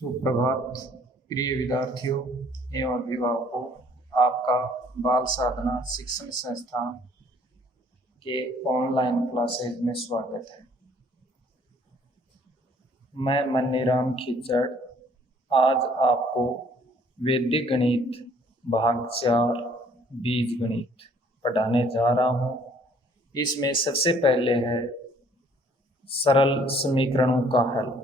सुप्रभात प्रिय विद्यार्थियों एवं अभिभावकों। आपका बाल साधना शिक्षण संस्थान के ऑनलाइन क्लासेज में स्वागत है। मैं मन्नीराम खिचड़ आज आपको वैदिक गणित भाग 4 बीज गणित पढ़ाने जा रहा हूँ। इसमें सबसे पहले है सरल समीकरणों का हल।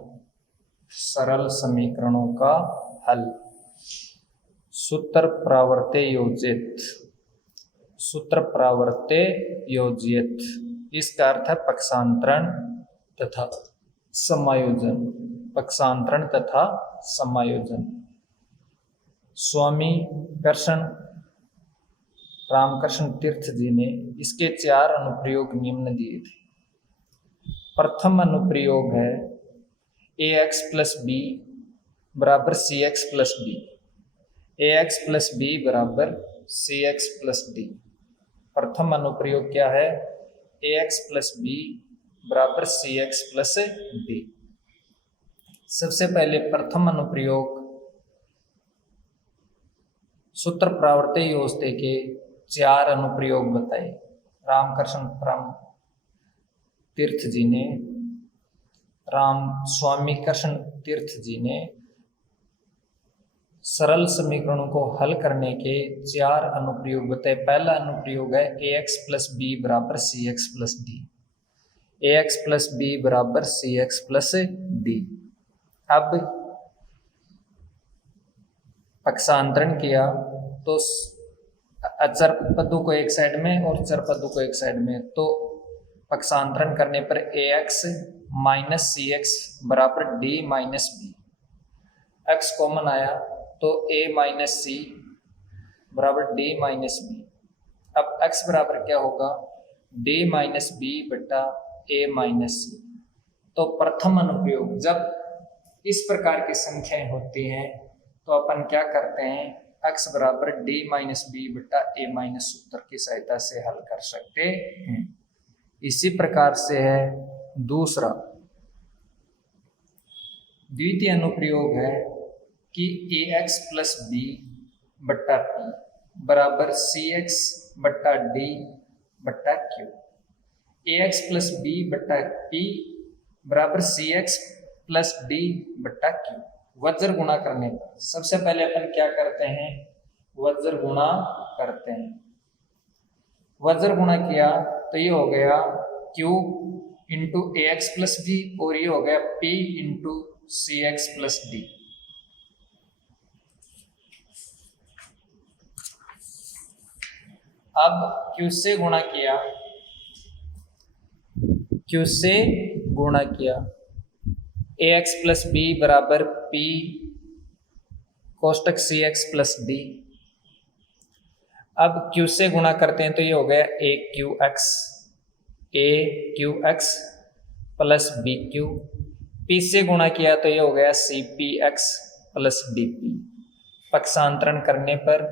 सरल समीकरणों का हल। सूत्र प्रावर्ते योजित। सूत्र प्रावर्ते योजित इसका अर्थ है पक्षांतरण तथा समायोजन। पक्षांतरण तथा समायोजन। स्वामी कृष्ण रामकृष्ण तीर्थ जी ने इसके 4 अनुप्रयोग निम्न दिए थे। प्रथम अनुप्रयोग है ax प्लस बी बराबर C x plus D. ax plus B बराबर सी एक्स प्लस डी। प्रथम अनुप्रयोग क्या है? ax प्लस बी बराबर सी एक्स प्लस डी। सबसे पहले प्रथम अनुप्रयोग सूत्र प्रावर्ते योजते के 4 अनुप्रयोग बताए रामकृष्ण तीर्थ जी ने। स्वामी कृष्ण तीर्थ जी ने सरल समीकरणों को हल करने के 4 अनुप्रयोग बताए। पहला अनुप्रयोग है ax प्लस बी बराबर C x plus D. ax plus B बराबर सी एक्स प्लस डी। अब पक्षांतरण किया तो अचर पदों को एक साइड में और चर पदों को एक साइड में, तो पक्षांतरण करने पर ax माइनस सी एक्स बराबर d minus b. X common आया तो a माइनस सी बराबर डी माइनस बी। अब x बराबर क्या होगा? डी माइनस बी बटा a माइनस सी। तो प्रथम अनुप्रयोग जब इस प्रकार की संख्याएं होती हैं तो अपन क्या करते हैं? x बराबर डी माइनस बी बटा a माइनस सूत्र की सहायता से हल कर सकते हैं। इसी प्रकार से है दूसरा द्वितीय अनुप्रयोग है कि ax प्लस बी बट्टा पी बराबर सी एक्स बट्टा डी बट्टा क्यू। ax प्लस बी बट्टा पी बराबर सी एक्स प्लस डी बट्टा क्यू। वज्र गुणा करने पर सबसे पहले अपन क्या करते हैं? वज्र गुणा करते हैं। वज्र गुणा किया तो ये हो गया q into ax plus b और ये हो गया p into c x plus d. अब q से गुणा किया, q से गुणा किया ax प्लस बी बराबर p कोष्टक सी एक्स प्लस डी। अब q से गुणा करते हैं तो ये हो गया a Q X plus B Q. p से गुणा किया तो ये हो गया C P X plus D P. पक्षांतरण करने पर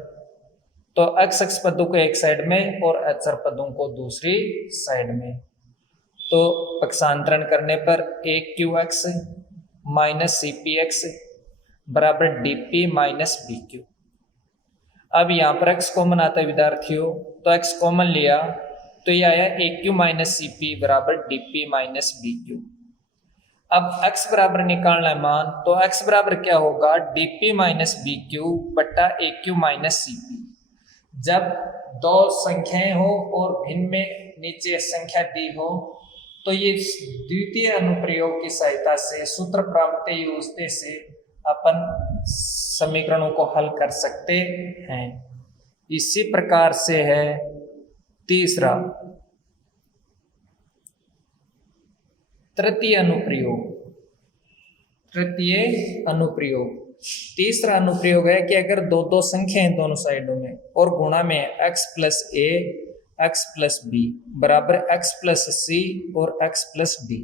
तो x अक्ष पदों को एक साइड में और अचर पदों को दूसरी साइड में, तो पक्षांतरण करने पर a Q X minus C P X बराबर D P minus B Q. अब यहाँ पर x कॉमन आता है विद्यार्थियों, तो x कॉमन लिया तो ये आया a Q minus C P बराबर D P minus B Q. अब x बराबर निकालना है मान, तो x बराबर क्या होगा? D P minus B q बट्टा a q minus C p. जब दो संख्याएं हो और भिन्न में नीचे संख्या दी हो तो ये द्वितीय अनुप्रयोग की सहायता से सूत्र प्रावर्ते योजते से अपन समीकरणों को हल कर सकते हैं। इसी प्रकार से है तीसरा तृतीय अनुप्रयोग। तृतीय अनुप्रयोग तीसरा अनुप्रयोग है कि अगर दो संख्याएं दोनों साइडों में और गुणा में x plus A X plus B बराबर x प्लस सी और x प्लस डी।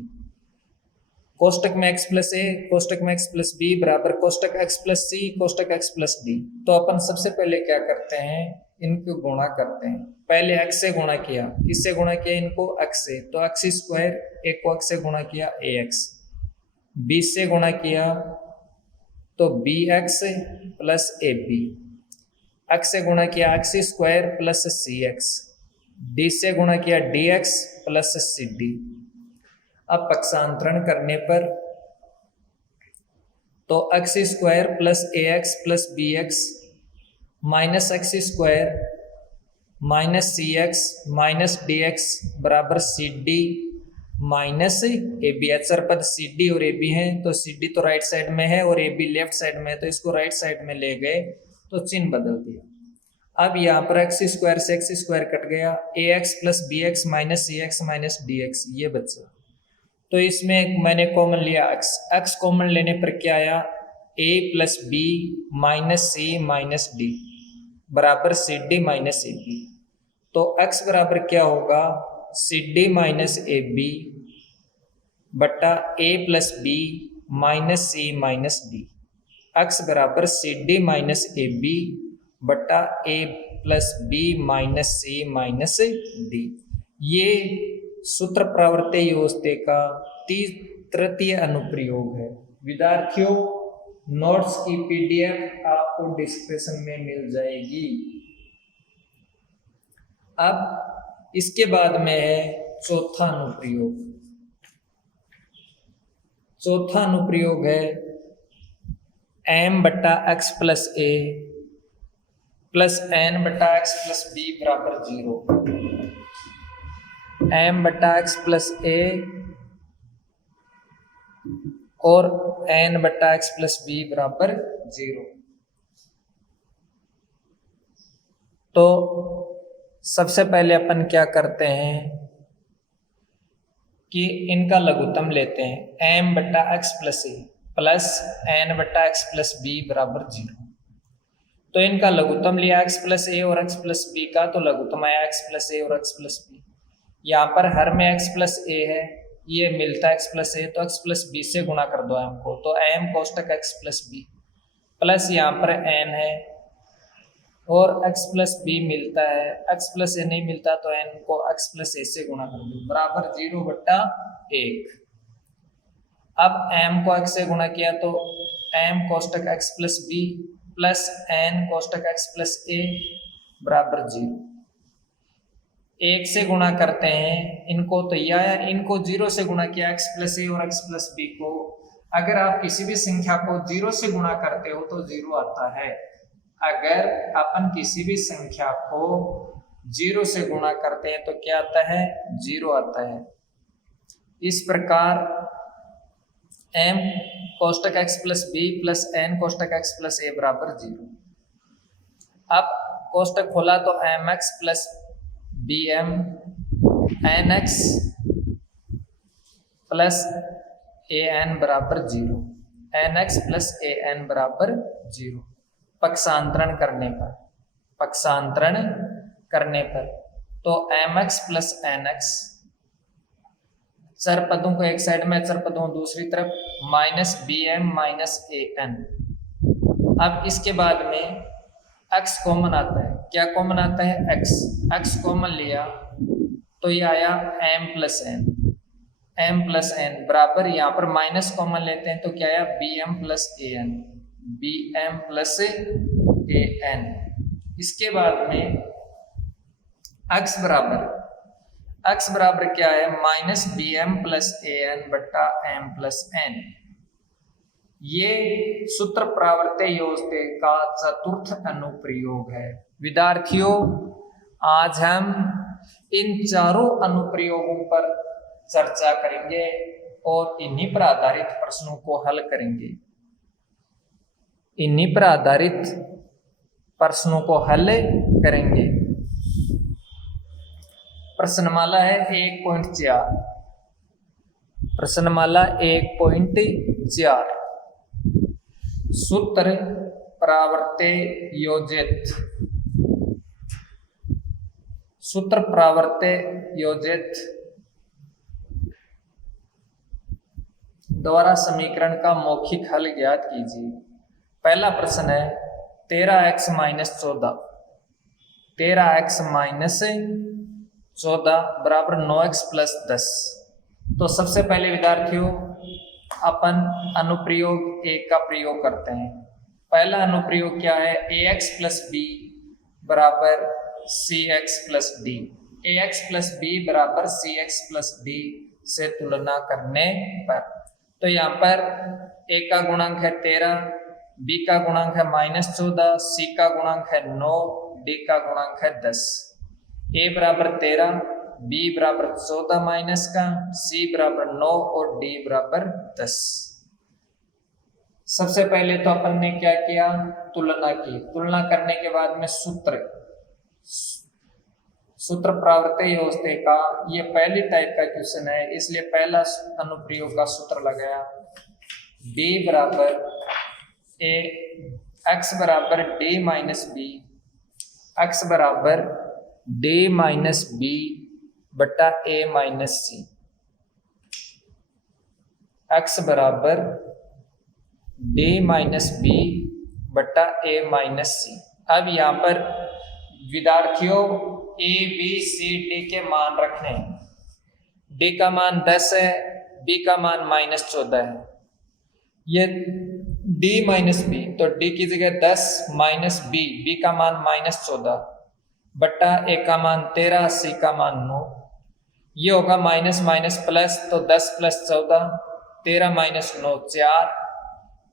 कोष्टक में x प्लस ए कोष्टक में x प्लस बी बराबर कोष्टक x प्लस सी कोष्टक x प्लस डी। तो अपन सबसे पहले क्या करते हैं? इनको गुणा करते हैं। पहले x से गुणा किया, किससे गुणा किया? इनको x से, तो x स्क्वायर, एक को x से गुणा किया ax। 20 से गुणा किया तो B X plus A B, X से गुणा किया X square plus C X, D से गुणा किया D X plus C D. अब पक्षांतरण करने पर तो X square plus A X plus B X minus X square minus C X minus D X बराबर सी डी माइनस ए B. अचर पद सी डी और ए बी है, तो सी डी तो राइट साइड में है और ए बी लेफ्ट साइड में है, तो इसको राइट साइड में ले गए तो चिन्ह बदल दिया। अब यहाँ पर एक्स स्क्वायर से एक्स स्क्वायर कट गया, A X plus B X minus C X minus D X ये बचा। तो इसमें मैंने कॉमन लिया एक्स, एक्स कॉमन लेने पर क्या आया, a plus b minus c minus d बराबर सी डी माइनस ए बी। तो x बराबर क्या होगा, सी डी माइनस ए बी बट्टा a plus b minus c minus d. x बराबर सी डी माइनस ए बी बट्टा a plus b minus c minus d. ये सूत्र प्रवर्त्य योजते का तृतीय अनुप्रयोग है। विद्यार्थियों, नोट्स की पीडीएफ आपको डिस्क्रिप्शन में मिल जाएगी। अब इसके बाद में है चौथा अनुप्रयोग। चौथा अनुप्रयोग है m बट्टा एक्स प्लस ए प्लस n बट्टा एक्स प्लस बी बराबर 0। m बट्टा एक्स प्लस ए और n बट्टा एक्स प्लस बी बराबर 0। तो सबसे पहले अपन क्या करते हैं कि इनका लघुत्तम लेते हैं, m बट्टा एक्स प्लस ए प्लस n बट्टा एक्स प्लस बी बराबर 0। तो इनका लघुत्तम लिया x प्लस ए और x प्लस बी का, तो लघुत्तम आया x प्लस ए और x प्लस बी। यहाँ पर हर में x प्लस ए है, ये मिलता है x प्लस ए, तो x प्लस बी से गुणा कर दो m को, तो m कोष्टक x प्लस बी प्लस यहाँ पर n है और x प्लस बी मिलता है, x प्लस ए नहीं मिलता तो n को x प्लस ए से गुणा कर दो बराबर 0 बट्टा 1। अब m को x से गुणा किया तो m कोष्टक x plus B plus n कोष्टक x प्लस ए बराबर 0। 1 से गुणा करते हैं इनको, तो यह इनको 0 से गुणा किया x प्लस ए और x प्लस बी को। अगर आप किसी भी संख्या को 0 से गुणा करते हो तो 0 आता है। अगर अपन किसी भी संख्या को 0 से गुणा करते हैं तो क्या आता है, 0 आता है। इस प्रकार m कोष्टक x plus B plus n कोष्टक x प्लस ए बराबर 0। अब कोष्टक खोला तो mx plus bm nx plus an बराबर 0, nx प्लस an बराबर 0। पक्षांतरण करने पर तो mx प्लस nx, चर पदों को एक साइड में, चर पदों को दूसरी तरफ, माइनस bm माइनस an। अब इसके बाद में x कॉमन आता है, क्या कॉमन आता है, x कॉमन लिया तो ये आया m प्लस n बराबर, यहाँ पर माइनस कॉमन लेते हैं तो क्या आया, bm प्लस an। इसके बाद में x बराबर क्या है, माइनस bm प्लस an बट्टा m प्लस n। ये सूत्र प्रावर्त्य योजते का चतुर्थ अनुप्रयोग है। विद्यार्थियों, आज हम इन चारों अनुप्रयोगों पर चर्चा करेंगे और इन्हीं पर आधारित प्रश्नों को हल करेंगे। प्रश्नमाला है 1.4। प्रश्नमाला 1.4 सूत्र प्रावर्त्य योजित द्वारा समीकरण का मौखिक हल ज्ञात कीजिए। पहला प्रश्न है 13x माइनस 14 बराबर 9x प्लस 10। तो सबसे पहले विद्यार्थियों अपन अनुप्रयोग एक का प्रयोग करते हैं। पहला अनुप्रयोग क्या है, ax प्लस बी बराबर C x plus D. ax plus B बराबर सी एक्स प्लस डी से तुलना करने पर, तो यहाँ पर a का गुणांक है 13, b का गुणांक है -14, c का गुणांक है 9, d का गुणांक है 10। a बराबर 13, b बराबर 14 माइनस का, c बराबर 9 और d बराबर 10। सबसे पहले तो अपन ने क्या किया, तुलना की। तुलना करने के बाद में सूत्र प्रावर्तय अवस्था का, ये पहली टाइप का क्वेश्चन है, इसलिए पहला अनुप्रयोग का सूत्र लगाया। d बराबर a, x बराबर d माइनस बी, x बराबर d माइनस बी बटा a माइनस सी, x बराबर d माइनस बी बटा a माइनस सी। अब यहाँ पर विद्यार्थियों a b c d के मान रखने। d का मान 10 है, b का मान -14 है। ये d माइनस बी, तो d की जगह 10 माइनस b का मान -14 बटा a का मान 13, c का मान 9। ये होगा माइनस माइनस प्लस, तो 10 प्लस 14, 13 माइनस 9 4,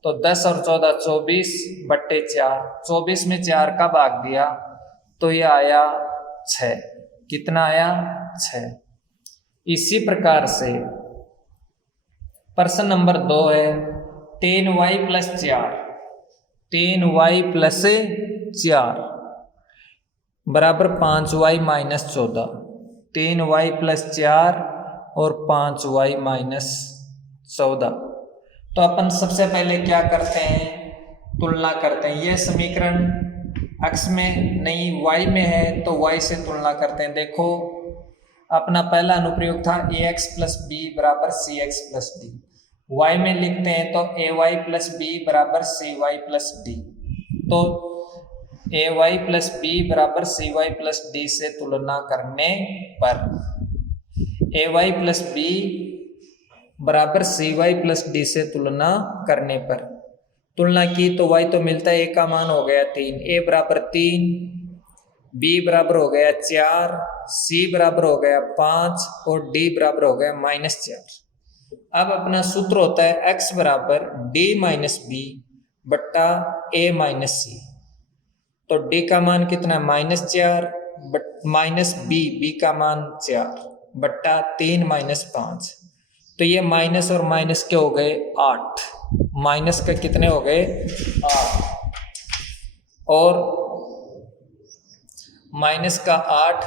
तो 10 और 14 24 बट्टे 4। 24 में 4 का भाग दिया तो ये आया 6। कितना आया, 6। इसी प्रकार से प्रश्न नंबर 2 है 10y प्लस 4, 10y प्लस 4 बराबर 5y माइनस 14। 10y प्लस 4 और 5y माइनस 14। तो अपन सबसे पहले क्या करते हैं, तुलना करते हैं। यह समीकरण x में नहीं y में है, तो y से तुलना करते हैं। देखो अपना पहला अनुप्रयोग था ax प्लस बी बराबर C x plus D. y में लिखते हैं तो ay प्लस बी बराबर सी वाई प्लस डी। तो ay प्लस बी बराबर सी वाई प्लस डी से तुलना करने पर ay प्लस बी बराबर सी वाई प्लस डी से तुलना करने पर तुलना की तो y तो मिलता है, a का मान हो गया 3, a बराबर 3, b बराबर हो गया 4, c बराबर हो गया 5 और d बराबर हो गया -4। अब अपना सूत्र होता है x बराबर d माइनस बी बट्टा a माइनस सी। तो d का मान कितना, -4 माइनस b का मान 4 बट्टा 3 माइनस 5। तो ये माइनस और माइनस के हो गए 8, माइनस का कितने हो गए 8 और माइनस का 8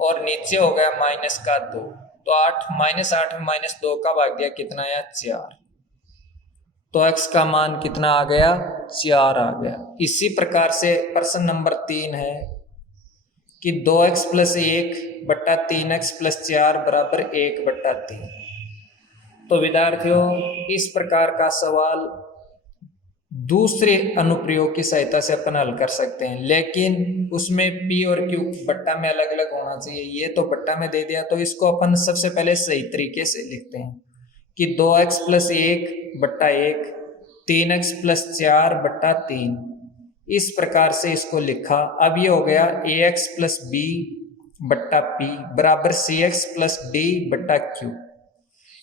और नीचे हो गया माइनस का 2। तो 8 -8 में -2 का भाग दिया, कितना आया 4। तो x का मान कितना आ गया, 4 आ गया। इसी प्रकार से प्रश्न नंबर 3 है कि 2x प्लस 1 बट्टा 3x प्लस 4 बराबर 1 बट्टा 3। तो विद्यार्थियों इस प्रकार का सवाल दूसरे अनुप्रयोग की सहायता से अपन हल कर सकते हैं, लेकिन उसमें p और q बट्टा में अलग अलग होना चाहिए। ये तो बट्टा में दे दिया, तो इसको अपन सबसे पहले सही तरीके से लिखते हैं कि 2x प्लस 1 बट्टा 1, 3x प्लस 4 बट्टा 3। इस प्रकार से इसको लिखा। अब ये हो गया ax प्लस बी बट्टा पी बराबर सी एक्स प्लस डी बट्टा क्यू।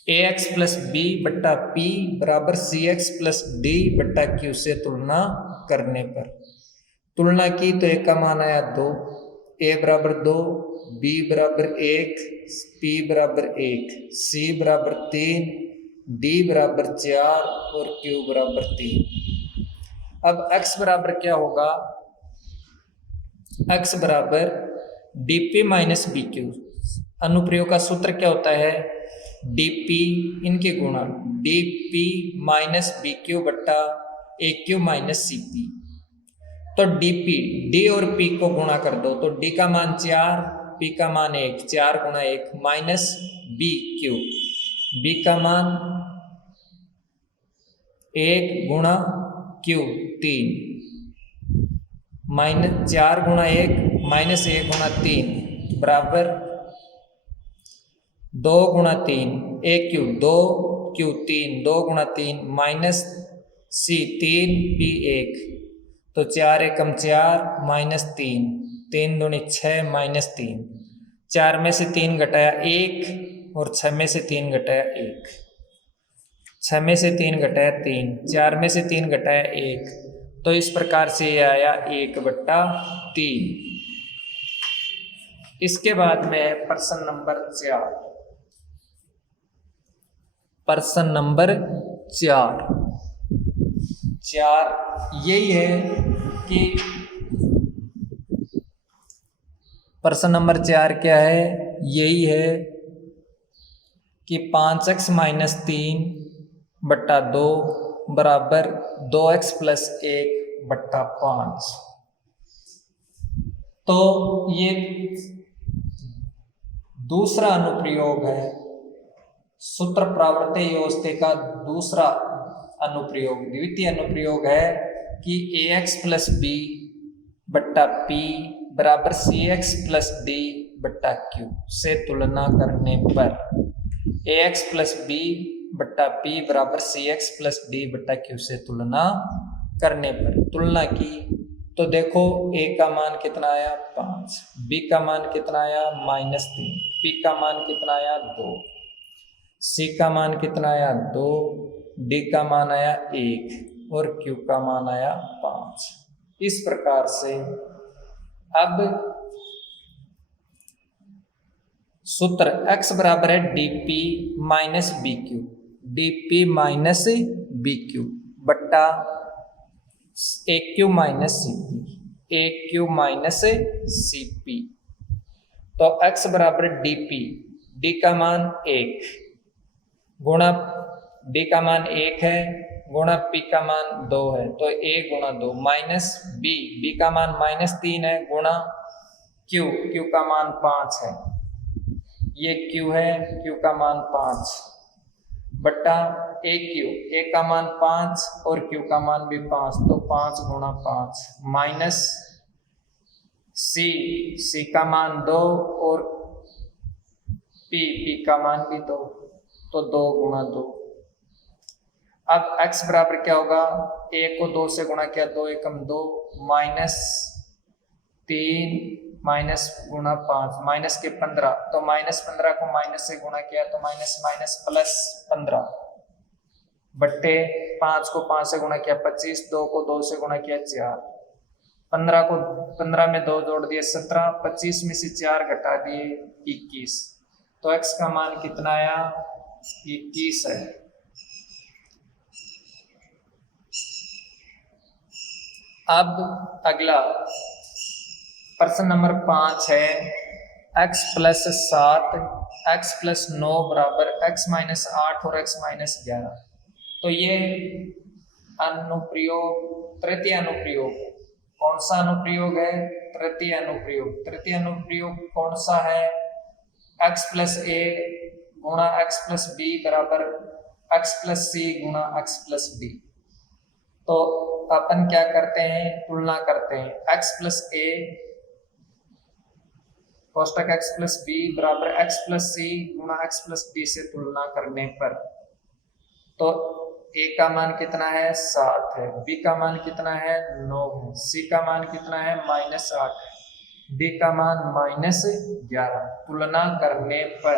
ax प्लस बी बट्टा पी बराबर सी एक्स प्लस डी बट्टा क्यू से तुलना करने पर तुलना की तो a का मान आया 2, a बराबर 2, b बराबर 1, p बराबर 1, c बराबर 3, d बराबर 4 और q बराबर 3। अब x बराबर क्या होगा, x बराबर dp माइनस बी क्यू। अनुप्रयोग का सूत्र क्या होता है, dp इनके गुणा dp माइनस बी क्यू बट्टा a q minus C P. तो dp d और p को गुणा कर दो, तो d का मान 4, p का मान 1, 4 गुणा 1 माइनस बी क्यू, b का मान 1 गुणा क्यू 3 माइनस 4 गुणा 1 माइनस 1 गुणा 3 बराबर 2 गुणा 3, 1 क्यू 2, Q 3, 2 गुणा 3 माइनस C 3 P 1, तो 4 एकम 4 माइनस 3, 3 दूनी 6 माइनस 3, 4 में से 3 घटाया 1 और 6 में से 3 घटाया 1, 6 में से 3 घटाया 3, 4 में से 3 घटाया 1, तो इस प्रकार से ये आया 1/3। इसके बाद में प्रश्न नंबर 4, प्रश्न नंबर 4 यही है कि प्रश्न नंबर 4 क्या है, यही है कि 5x माइनस 3/2 बराबर 2x प्लस 1/5। तो ये दूसरा अनुप्रयोग है, सूत्र प्रावर्त व्यवस्था का दूसरा अनुप्रयोग, द्वितीय अनुप्रयोग है कि ax प्लस b बट्टा p बराबर cx प्लस d बट्टा q से तुलना करने पर ax प्लस b बट्टा p बराबर cx प्लस d बट्टा q से तुलना करने पर तुलना की तो देखो a का मान कितना आया 5, b का मान कितना आया -3, p का मान कितना आया 2, c का मान कितना आया 2, d का मान आया 1 और q का मान आया 5। इस प्रकार से अब सूत्र x बराबर है dp minus bq, dp minus bq बट्टा aq minus cp, aq minus cp। तो x बराबर dp, d का मान 1 गुणा d का मान 1 है गुणा p का मान 2 है, तो 1 गुणा 2 माइनस b का मान -3 है गुणा q का मान 5 है, ये q है, q का मान 5 बट्टा a का मान 5 और q का मान भी 5, तो 5 गुणा 5 माइनस c का मान 2 और p का मान भी 2, तो 2 गुणा 2। अब x बराबर क्या होगा, a को 2 से गुणा किया 2 एकम 2 -3 माइनस गुणा 5 माइनस के 15, तो -15 को माइनस से गुणा किया तो माइनस प्लस 15 बट्टे 5 को 5 से गुणा किया 25, 2 को 2 से गुणा किया 4, 15 में 2 जोड़ दिए 17, 25 में से 4 घटा दिए 21, तो x का मान कितना आया 21 है। अब अगला प्रश्न नंबर 5 है x प्लस 7 x प्लस 9 बराबर x माइनस 8 और x माइनस 11। तो ये अनुप्रयोग तृतीय अनुप्रयोग, कौन सा अनुप्रयोग है, तृतीय अनुप्रयोग। तृतीय अनुप्रयोग कौन सा है, x प्लस a गुणा x प्लस b बराबर x प्लस c गुणा x प्लस d। तो अपन क्या करते हैं, तुलना करते हैं, x plus a कोष्टक x plus b बराबर x प्लस c गुणा x प्लस d से तुलना करने पर तो a का मान कितना है 7 है, b का मान कितना है 9 है, c का मान कितना है -8 है, d का मान -11। तुलना करने पर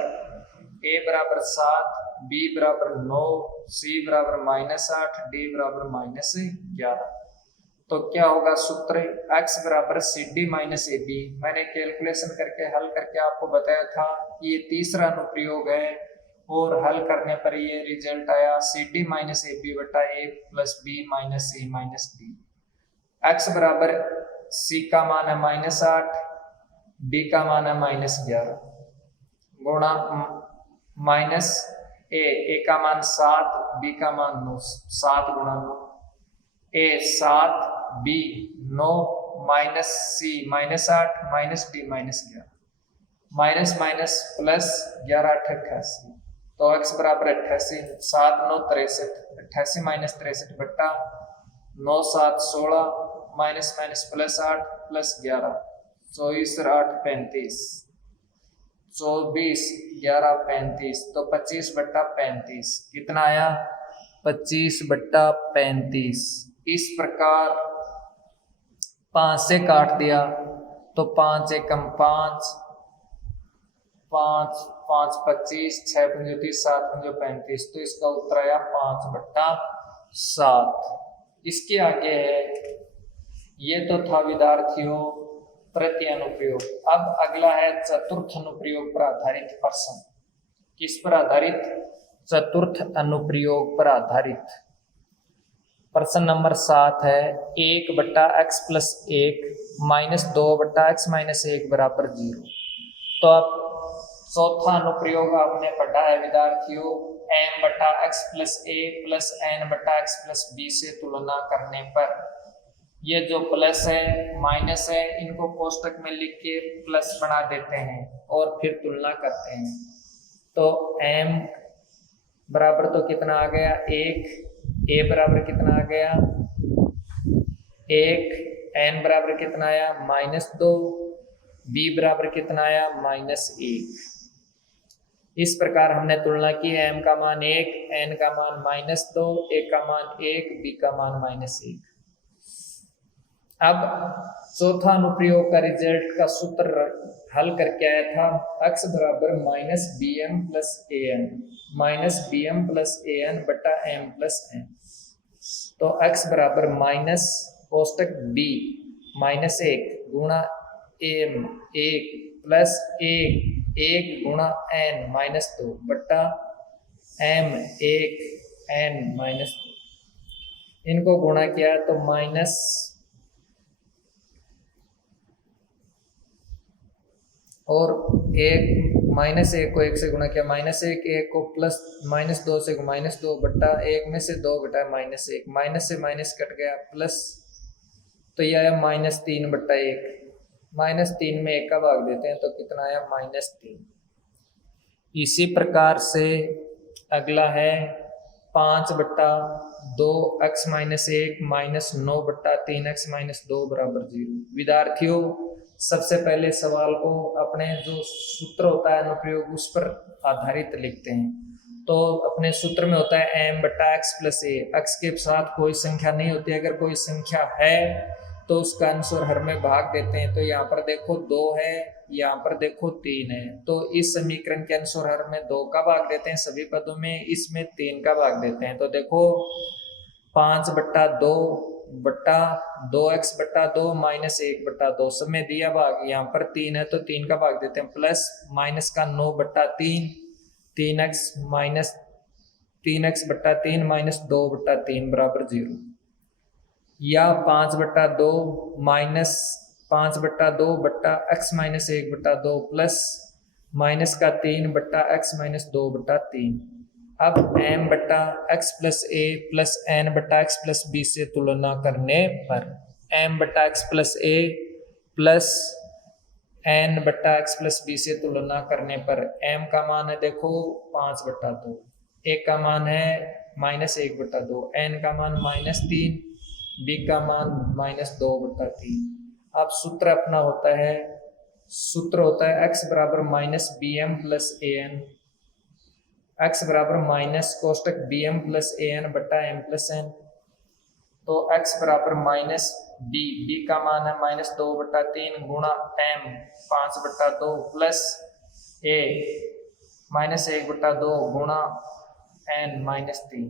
a बराबर 7, b बराबर 9, c बराबर -8, d बराबर -11। तो क्या होगा सूत्र, x बराबर CD माइनस AB। मैंने कैलकुलेशन करके हल करके आपको बताया था ये तीसरा अनुप्रयोग है और हल करने पर ये रिजल्ट आया CD माइनस AB बटा A plus B minus C minus D। x बराबर C का मान है -8, D का मान है -11 गुणा माइनस A का मान 7, B का मान 9, 7 गुणा 9, A 7, B 9 minus C -8 minus D -11, minus minus plus 11 88। तो x बराबर 88, 7 9 63, 88 माइनस 63 बट्टा 9 7 16 माइनस माइनस प्लस 8 प्लस 11, 24 8 35, 24 11 35, तो 25/35 कितना आया? 25/35। इस प्रकार 5 से काट दिया तो 5 एकम 5, 5 5 25, 6 पंजे 30, 7 पंजे 35, तो इसका उत्तर आया 5/7। इसके आगे है, ये तो था विद्यार्थियों प्रति अनुप्रयोग। अब अगला है चतुर्थ अनुप्रयोग पर आधारित प्रश्न। किस पर आधारित? चतुर्थ अनुप्रयोग पर आधारित। प्रश्न नंबर 7 है 1/x+1 -2/x-1 बराबर 0। तो अब चौथा अनुप्रयोग आपने पढ़ा है विद्यार्थियों, m/x+a + n/x+b से तुलना करने पर ये जो प्लस है माइनस है इनको कोष्टक में लिख के प्लस बना देते हैं और फिर तुलना करते हैं। तो m बराबर तो कितना आ गया 1, a बराबर कितना आ गया 1, n बराबर कितना आया -2, b बराबर कितना आया -1। इस प्रकार हमने तुलना की, m का मान 1, n का मान -2, a का मान 1, b का मान -1। अब चौथा अनुप्रयोग का रिजल्ट का सूत्र हल करके आया था x बराबर -bm + an -bm + an बटा m + n। तो x बराबर माइनस कोष्टक b -1 गुणा m 1 + 1 गुणा n -2 बटा m 1 n -2, इनको गुणा किया तो माइनस और -1 को 1 से गुणा किया, -1 1 को प्लस -2 से -2 बटा 1 में से 2 घटाया -1, माइनस से माइनस कट गया प्लस, तो यह आया -3/1। -3 में 1 का भाग देते हैं तो कितना आया -3। इसी प्रकार से अगला है 5/2x-1 -9/3x-2 बराबर 0। विद्यार्थियों सबसे पहले सवाल को अपने जो सूत्र होता है अनुप्रयोग उस पर आधारित लिखते हैं। तो अपने सूत्र में होता है m/x+a, x के साथ कोई संख्या नहीं होती, अगर कोई संख्या है तो उसका अंश और हर में भाग देते हैं। तो यहाँ पर देखो 2 है, यहाँ पर देखो 3 है, तो इस समीकरण के अंश और हर में 2 का भाग देते हैं सभी पदों में, इसमें 3 का भाग देते हैं। तो देखो 5/2/2x/2 -1/2 सब में दिया भाग, यहाँ पर 3 है तो 3 का भाग देते हैं, प्लस माइनस का 9/3 3x -2/3 बराबर 0, या 5/2 -5/2/x-1/2 प्लस माइनस का 3/x-2/3। अब m/x+a + n/x+b से तुलना करने पर m/x+a + n/x+b से तुलना करने पर m का मान है देखो 5/2, a का मान है -1/2, n का मान -3, b का मान -2/3। अब सूत्र अपना होता है x बराबर -bm + an, x बराबर माइनस कोष्टक bm + an बटा m + n। तो x बराबर -b, b का मान है -2/3 गुणा m 5/2 प्लस a -1/2 गुणा n -3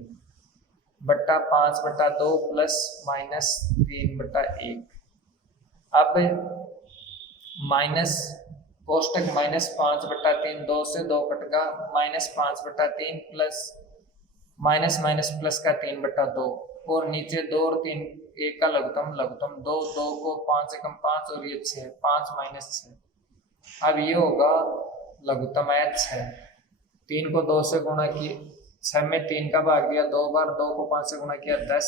बट्टा 5/2 प्लस -3/1। अब माइनस कोष्टक -5/3, 2 से 2 कटगा -5/3 प्लस माइनस प्लस का 3/2 और नीचे 2 और 3 1 का लघुत्तम 2 को 5 एकम 5 और ये 6 5 - 6। अब ये होगा लघुत्तम है 6, 3 को 2 से गुणा किया, 6 में 3 का भाग दिया 2 बार, 2 को 5 से गुणा किया 10,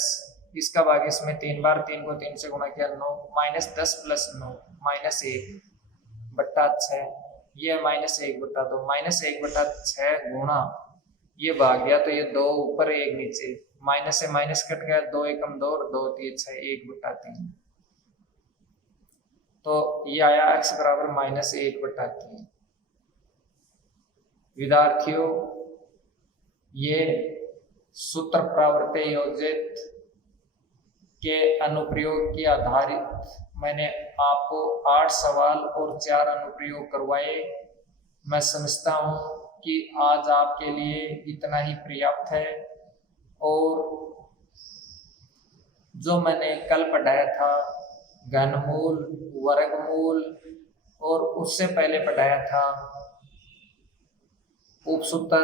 इसका भाग इसमें 3 बार, 3 को 3 से गुणा किया 9, -10 + 9 -1/6, ये -1/2 -1/6 गुणा ये भाग गया तो ये 2 ऊपर 1 नीचे, माइनस से माइनस कट गया, 2 एकम 2 और 2 3 6 1/3। तो ये आया x बराबर -1/3। विद्यार्थियों, ये सूत्र प्रवृत्ति योजित के अनुप्रयोग की आधारित मैंने आपको 8 सवाल और 4 अनुप्रयोग करवाए। मैं समझता हूँ कि आज आपके लिए इतना ही पर्याप्त है। और जो मैंने कल पढ़ाया था घनमूल, वर्गमूल और उससे पहले पढ़ाया था उपसूत्र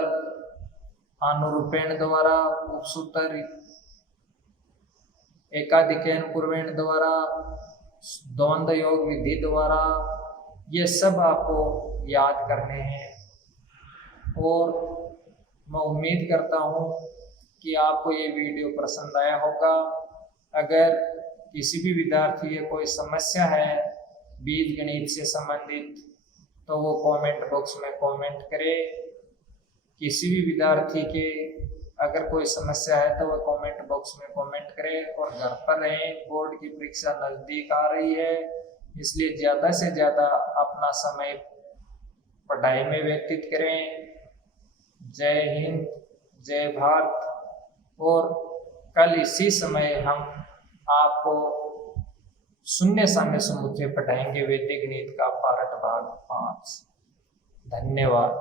अनुरूपेण द्वारा, उपसूत्र एकाधिकरण पूर्वेण द्वारा, द्वंद्व योग विधि द्वारा, ये सब आपको याद करने हैं। और मैं उम्मीद करता हूँ कि आपको ये वीडियो पसंद आया होगा। अगर किसी भी विद्यार्थी की कोई समस्या है बीजगणित से संबंधित तो वो कमेंट बॉक्स में कमेंट करे। किसी भी विद्यार्थी के अगर कोई समस्या है तो वह कमेंट बॉक्स में कमेंट करे। और घर पर रहें, बोर्ड की परीक्षा नज़दीक आ रही है, इसलिए ज़्यादा से ज़्यादा अपना समय पढ़ाई में व्यतीत करें। जय हिंद, जय भारत। और कल इसी समय हम आपको शून्य साम्य समुच्चय पढ़ाएंगे, वैदिक गणित का पार्ट भाग 5। धन्यवाद।